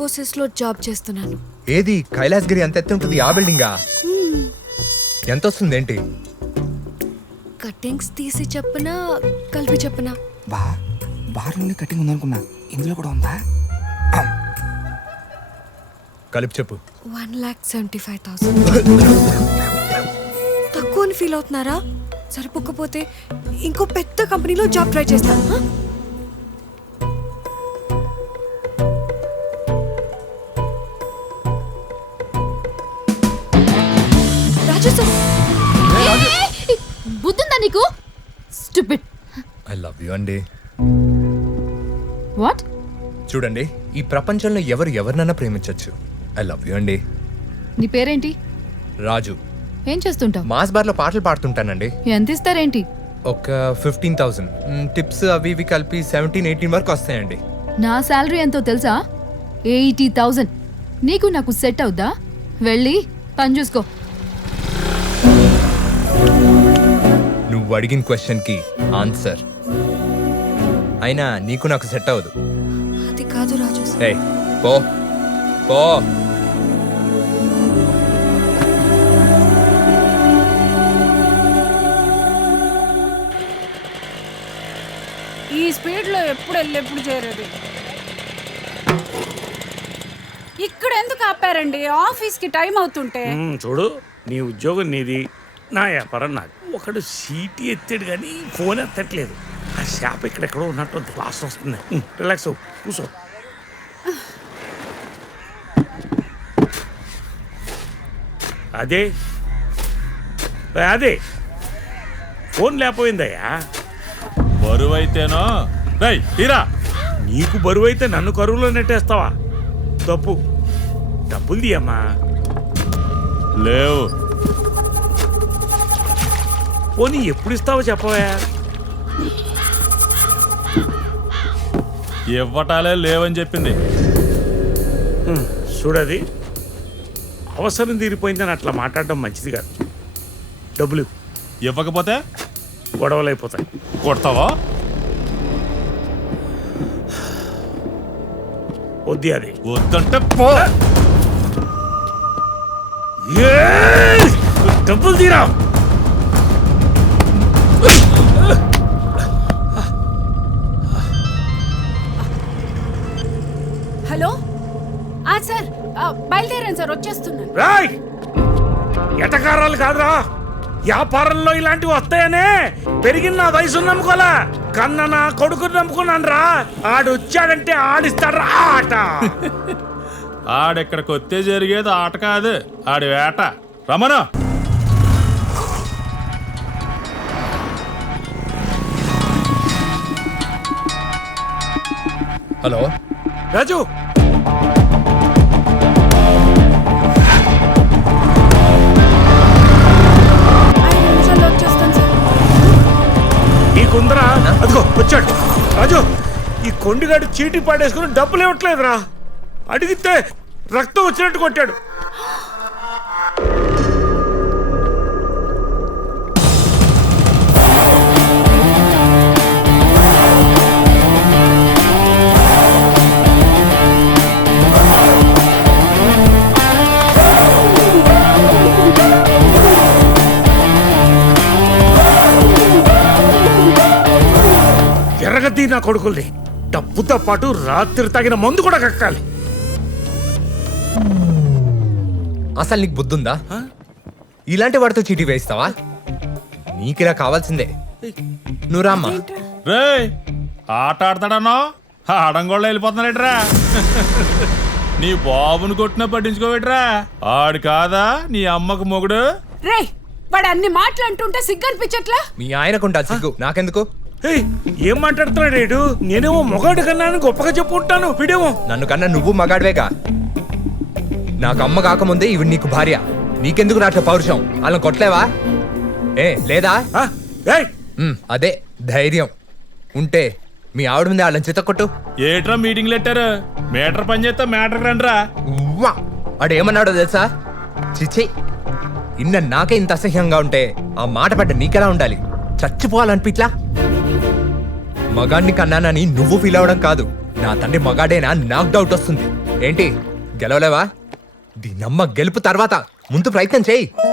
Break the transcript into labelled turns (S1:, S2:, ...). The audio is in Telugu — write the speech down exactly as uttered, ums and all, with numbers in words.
S1: ఇన్ఫోసిస్ లో జాబ్ చేస్తున్నాను.
S2: ఏది కైలాసగిరి అంత ఎత్తు ఉంటుంది ఆ బిల్డింగా? ఎంత వస్తుంది ఏంటి?
S1: కట్టింగ్స్ తీసి చెప్పనా కలిపి చెప్పనా?
S3: బా బార్లోనే కటింగ్ ఉందనుకున్నా, ఇందులో కూడా ఉందా?
S2: కలిపి చెప్పు.
S1: One lakh seventy five thousand. తక్కువ అని ఫీల్ అవుతున్నారా? సరిపోకపోతే ఇంకో పెద్ద కంపెనీలో జాబ్ ట్రై చేస్తాను. హ? రాజు సార్,
S4: బుద్ధుందా నీకు? స్టూపిడ్.
S2: ఐ లవ్ యూ అండి.
S4: వాట్?
S2: చూడండి, ఈ ప్రపంచంలో ఎవరు ఎవరినైనా ప్రేమించవచ్చు. ఐ లవ్ యూ అండి.
S4: నీ పేరేంటి?
S2: రాజు.
S4: ఏం చేస్తుంటావు?
S2: మాస్ బార్ లో పాటలు పాడుతుంటానండి.
S4: ఎంత ఇస్తారేంటి?
S2: ఒక ఫిఫ్టీన్ థౌసండ్ టిప్స్ అవి ఇవి కలిపి సెవెంటీన్ ఎయిటీన్ వరకు వస్తాయండి.
S4: నా శాలరీ ఎంతో తెలుసా? Eighty thousand. నీకు నాకు సెట్ అవుద్దా? వెళ్ళి పని చూసుకో.
S2: నువ్వు అడిగిన క్వశ్చన్ కి ఆన్సర్. అయినా నీకు నాకు సెట్ అవ్వదు.
S1: అది కాదు రాజు సార్.
S2: ఏయ్ పో పో.
S5: ఈ స్పీడ్లో ఎప్పుడు వెళ్ళి ఎప్పుడు చేరేది? ఇక్కడ ఎందుకు ఆపారండి? ఆఫీస్కి టైం అవుతుంటే.
S6: మ్మ్, చూడు, నీ ఉద్యోగం నీది, నా వ్యాపారం నాది. ఒకడు సీటీ ఎత్తాడు కానీ ఫోన్ ఎత్తట్లేదు. ఆ షాప్ ఇక్కడెక్కడో ఉన్నట్టు క్లాస్ వస్తుంది. మ్మ్, రిలాక్స్ అవ్వు, కూర్చో. అదే అదే ఫోన్ లేకపోయిందయ్యా.
S7: బరువు అయితేనో తీరా.
S6: నీకు బరువు అయితే నన్ను కరువులో నెట్టేస్తావా? తప్పు. డబ్బులు తీయమ్మా.
S7: లేవు.
S6: పోనీ ఎప్పుడు ఇస్తావో చెప్పవా?
S7: ఇవ్వటాలే లేవని చెప్పింది.
S6: హ్మ్, చూడది అవసరం తీరిపోయిందని అట్లా మాట్లాడడం మంచిది కాదు. డబ్బులు
S7: ఇవ్వకపోతే
S6: గొడవలు అయిపోతాయి.
S7: కొడతావా?
S6: వద్ది అది.
S7: వద్దంటే పో.
S6: ఏయ్! డబ్బులు తీరా.
S5: హలో ఆ సార్, ఆ, బయలుదేరాను సార్, వచ్చేస్తున్నాను.
S6: రాయ్, ఎటకారాలు కాదురా. వ్యాపారంలో ఇలాంటివి వస్తాయనే పెరిగిన నా వయసు నమ్ముకోలా, కన్న నా కొడుకుని నమ్ముకున్నాను రా. ఆడు వచ్చాడంటే ఆడిస్తాడ్రా ఆట.
S7: ఆడెక్కడికి వస్తే జరిగేది ఆట కాదు, ఆడి వేట. రమణ,
S2: హలో
S6: రాజు,
S5: ఐదు నిమిషాల్లో వచ్చేస్తాను సార్.
S6: ఈ కుందరా అదిగో వచ్చాడు. రాజు, ఈ కొండిగాడు చీటీ పాడేసుకుని డబ్బులు ఇవ్వట్లేదురా. అడిగితే రక్తం వచ్చినట్టు కొట్టాడు. ఎర్రగద్ది నా కొడుకుల్ని. డబ్బుతో పాటు రాత్రి తగిన మందు కూడా కక్కాలి.
S2: అసలు నీకు బుద్ధుందా? ఇలాంటి వాడితో చీటీ వేయిస్తావా? నీకిలా కావాల్సిందే. నువ్వు రామ్మా.
S7: రే ఆట ఆడతాడన్నా ఆడంగోళ్ళ వెళ్ళిపోతున్నాడేట్రా. నీ బాబుని కొట్టినా పట్టించుకోబెట్రా. ఆడు కాదా నీ అమ్మకు మొగుడు?
S5: రే, వాడు అన్ని మాటలు అంటుంటే సిగ్గు అనిపించట్లా?
S2: మీ ఆయనకుంటా సిగ్గు, నాకెందుకు?
S6: ఏయ్, ఏం మాట్లాడుతున్నాడు ఏడు? నేనేమో మొగాడు కన్నా అని గొప్పగా చెప్పుకుంటాను, వీడేమో.
S2: నన్ను కన్నా నువ్వు మగాడివేగా. నాకు అమ్మ కాకముందే ఇవి నీకు భార్య. నీకెందుకు రాట్ల పౌరుషం? అలా కొట్టలేవా? ఏ లేదా?
S6: ఆ, ఏయ్,
S2: ఉమ్, అదే ధైర్యం ఉంటే మీ ఆవిడ మీద వాళ్ళని చితక్కొట్టు.
S7: ఏట్రా మీటింగ్లు పెట్టారు? మీటర్ పని చేస్తే మ్యాటర్ రండిరా.
S2: ఉవ్వా! వాడు ఏమన్నాడో తెలుసా? చిచ్చి, ఇన్న నాకే ఇంత అసహ్యంగా ఉంటే ఆ మాట పడ్డ నీకెలా ఉండాలి? చచ్చిపోవాలనిపిట్లా? మగాడిని కన్నానని నువ్వు ఫీల్ అవడం కాదు, నా తండ్రి మగాడేనా నాకు డౌట్ వస్తుంది. ఏంటి గెలవలేవా దీనమ్మ గెలుపు తర్వాత ముందు ప్రయత్నం చేయి